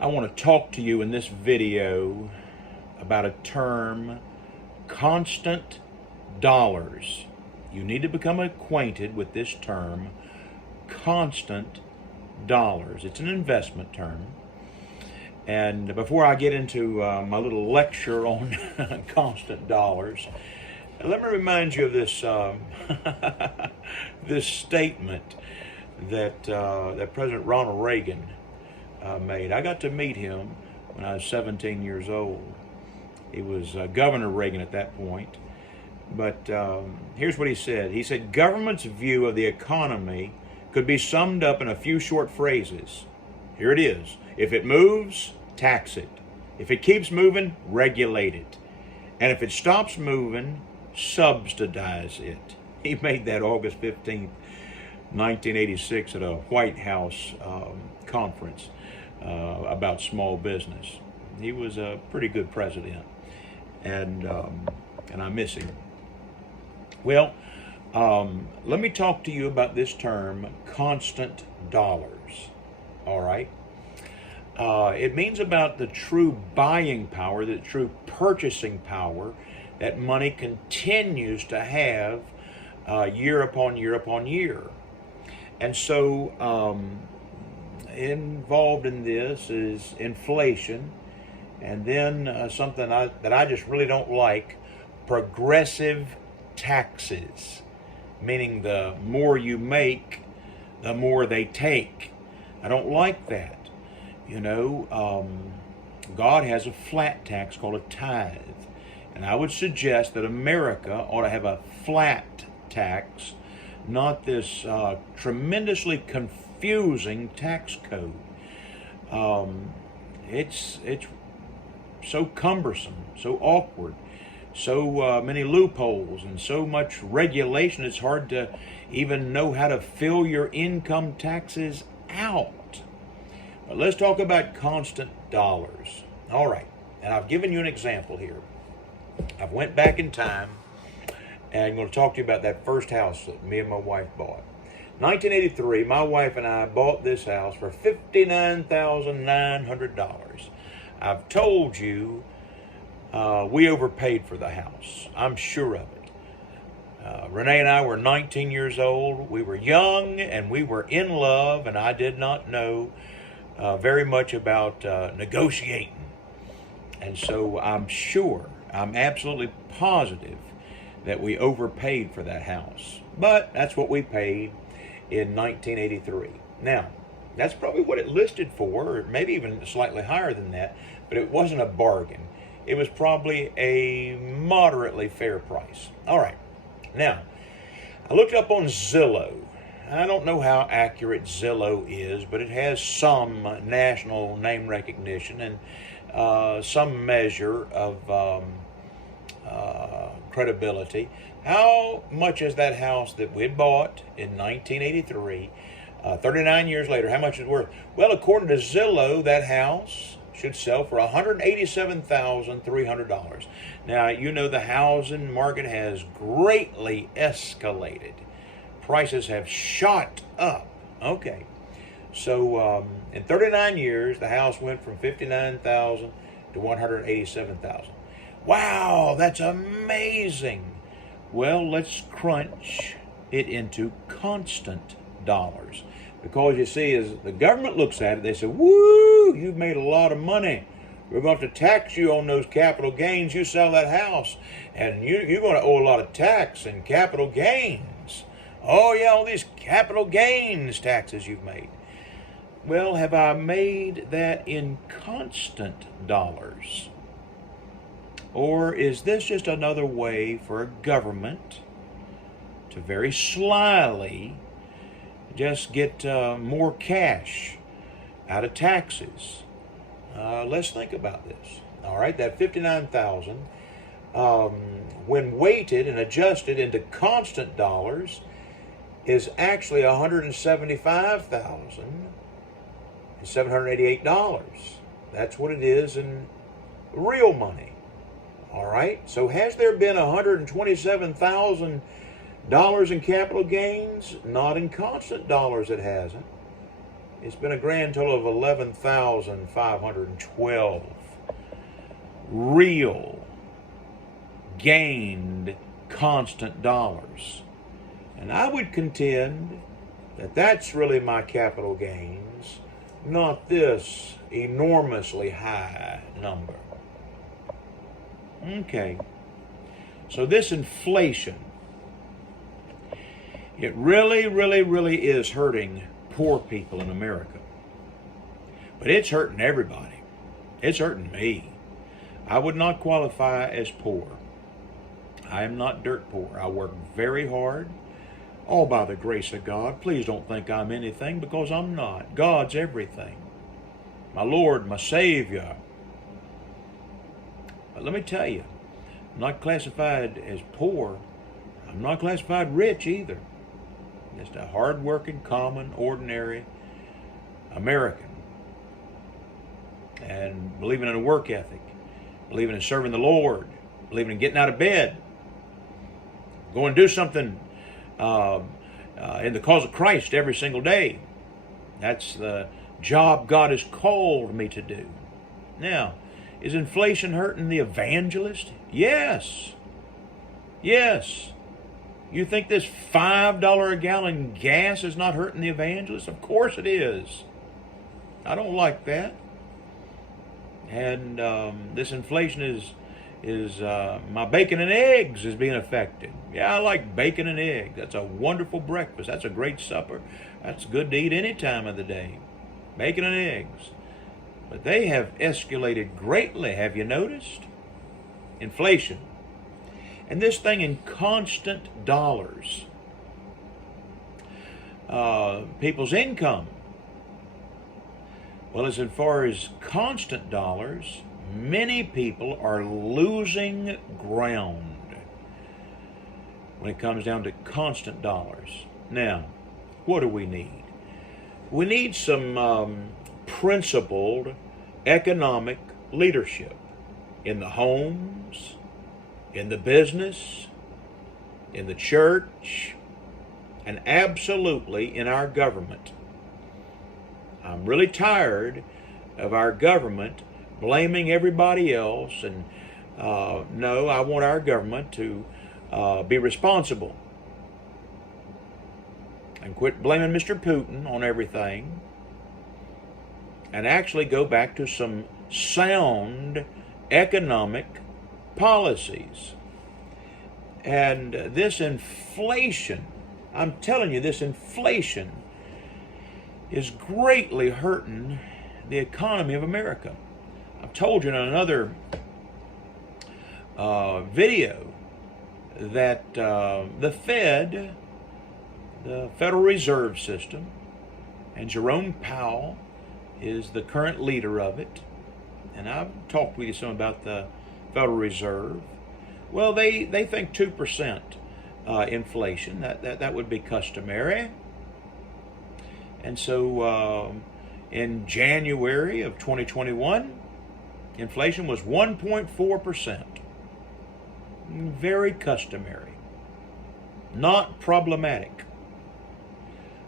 I want to talk to you in this video about a term, constant dollars. You need to become acquainted with this term, constant dollars. It's an investment term. And before I get into my little lecture on constant dollars, let me remind you of this this statement that President Ronald Reagan made. I got to meet him when I was 17 years old. He was Governor Reagan at that point. But here's what he said. He said, government's view of the economy could be summed up in a few short phrases. Here it is. If it moves, tax it. If it keeps moving, regulate it. And if it stops moving, subsidize it. He made that August 15th, 1986 at a White House conference about small business. He was a pretty good president, and I miss him. Well, let me talk to you about this term, constant dollars. All right. It means about the true buying power, the true purchasing power that money continues to have year upon year upon year. And so involved in this is inflation, and then something that I just really don't like, progressive taxes, meaning the more you make, the more they take. I don't like that. You know, God has a flat tax called a tithe. And I would suggest that America ought to have a flat tax, not this tremendously confusing tax code. It's so cumbersome, so awkward, so many loopholes, and so much regulation, it's hard to even know how to fill your income taxes out. But let's talk about constant dollars. All right, and I've given you an example here. I've went back in time, and I'm going to talk to you about that first house that me and my wife bought. 1983, my wife and I bought this house for $59,900. I've told you we overpaid for the house. I'm sure of it. Renee and I were 19 years old. We were young, and we were in love, and I did not know very much about negotiating. And so I'm absolutely positive that we overpaid for that house. But that's what we paid in 1983. Now, that's probably what it listed for, or maybe even slightly higher than that, but it wasn't a bargain. It was probably a moderately fair price. All right. Now, I looked up on Zillow. I don't know how accurate Zillow is, but it has some national name recognition and some measure of credibility. How much is that house that we bought in 1983, 39 years later, how much is it worth? Well, according to Zillow, that house should sell for $187,300. Now, you know the housing market has greatly escalated. Prices have shot up. Okay. So in 39 years, the house went from $59,000 to $187,000. Wow, that's amazing. Well, let's crunch it into constant dollars. Because you see, as the government looks at it, they say, woo, you've made a lot of money. We're going to have to tax you on those capital gains. You sell that house, and you're going to owe a lot of tax and capital gains. Oh, yeah, all these capital gains taxes you've made. Well, have I made that in constant dollars? Or is this just another way for a government to very slyly just get more cash out of taxes? Let's think about this. All right, that $59,000, when weighted and adjusted into constant dollars, is actually $175,788. That's what it is in real money. All right. So has there been $127,000 in capital gains? Not in constant dollars, it hasn't. It's been a grand total of 11,512 real gained constant dollars. And I would contend that that's really my capital gains, not this enormously high number. Okay, so this inflation, it really is hurting poor people in America. But it's hurting everybody. It's hurting me. I would not qualify as poor. I am not dirt poor. I work very hard, all by the grace of God. Please don't think I'm anything, because I'm not. God's everything. My Lord, my Savior. But let me tell you, I'm not classified as poor. I'm not classified rich either. Just a hard-working, common, ordinary American. And believing in a work ethic, believing in serving the Lord, believing in getting out of bed, going to do something in the cause of Christ every single day. That's the job God has called me to do. Now, is inflation hurting the evangelist? Yes. Yes. You think this $5 a gallon gas is not hurting the evangelist? Of course it is. I don't like that. And this inflation is my bacon and eggs is being affected. Yeah, I like bacon and eggs. That's a wonderful breakfast. That's a great supper. That's good to eat any time of the day. Bacon and eggs. But they have escalated greatly. Have you noticed? Inflation. And this thing in constant dollars. People's income. Well, as far as constant dollars, many people are losing ground when it comes down to constant dollars. Now, what do we need? We need some principled economic leadership in the homes, in the business, in the church, and absolutely in our government. I'm really tired of our government blaming everybody else, and no, I want our government to be responsible and quit blaming Mr. Putin on everything, and actually go back to some sound economic policies. And this inflation, I'm telling you, this inflation is greatly hurting the economy of America. I've told you in another video that the Fed, the Federal Reserve System, and Jerome Powell is the current leader of it. And I've talked with you some about the Federal Reserve. Well, they think 2% inflation. That would be customary. And so in January of 2021, inflation was 1.4%. Very customary. Not problematic.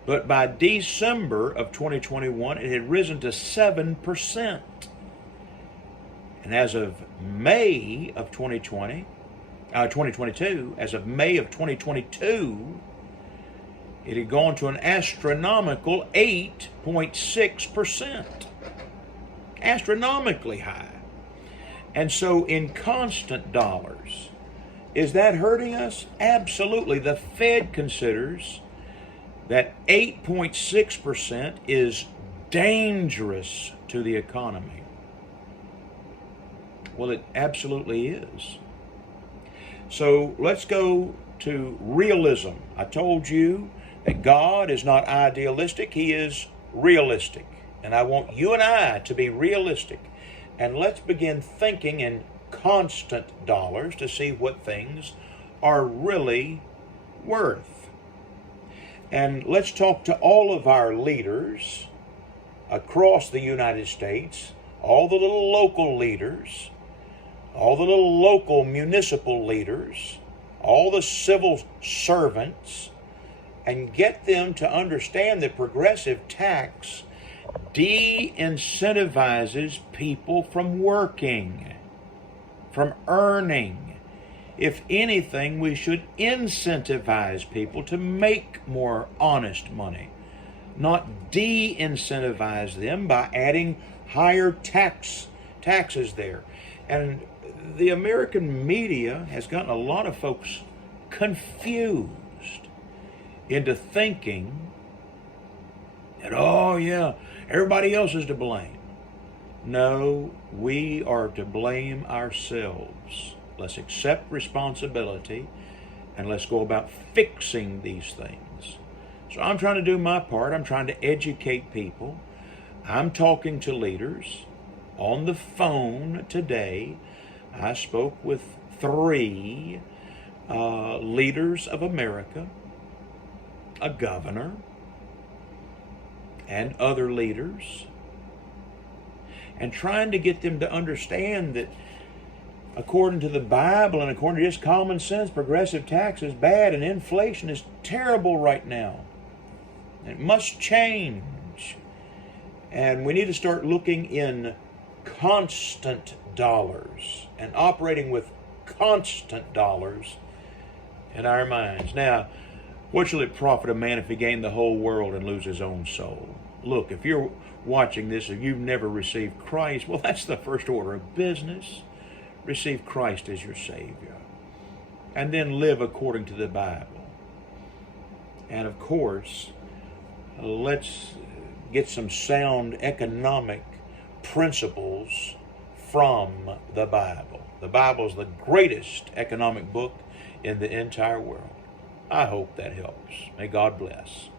But by December of 2021, it had risen to 7%. And as of May of 2022, as of May of 2022, it had gone to an astronomical 8.6%. Astronomically high. And so in constant dollars, is that hurting us? Absolutely. The Fed considers that 8.6% is dangerous to the economy. Well, it absolutely is. So let's go to realism. I told you that God is not idealistic, He is realistic. And I want you and I to be realistic. And let's begin thinking in constant dollars to see what things are really worth. And let's talk to all of our leaders across the United States, all the little local leaders, all the little local municipal leaders, all the civil servants, and get them to understand that progressive tax de-incentivizes people from working, from earning. If anything, we should incentivize people to make more honest money, not de-incentivize them by adding higher taxes there. And the American media has gotten a lot of folks confused into thinking that, oh yeah, everybody else is to blame. No, we are to blame ourselves. Let's accept responsibility and let's go about fixing these things. So I'm trying to do my part. I'm trying to educate people. I'm talking to leaders. On the phone today, I spoke with 3 leaders of America, a governor, and other leaders, and trying to get them to understand that according to the Bible and according to just common sense, progressive tax is bad and inflation is terrible right now. It must change. And we need to start looking in constant dollars and operating with constant dollars in our minds. Now, what shall it profit a man if he gain the whole world and lose his own soul? Look, if you're watching this and you've never received Christ, well, that's the first order of business. Receive Christ as your Savior. And then live according to the Bible. And of course, let's get some sound economic principles from the Bible. The Bible is the greatest economic book in the entire world. I hope that helps. May God bless.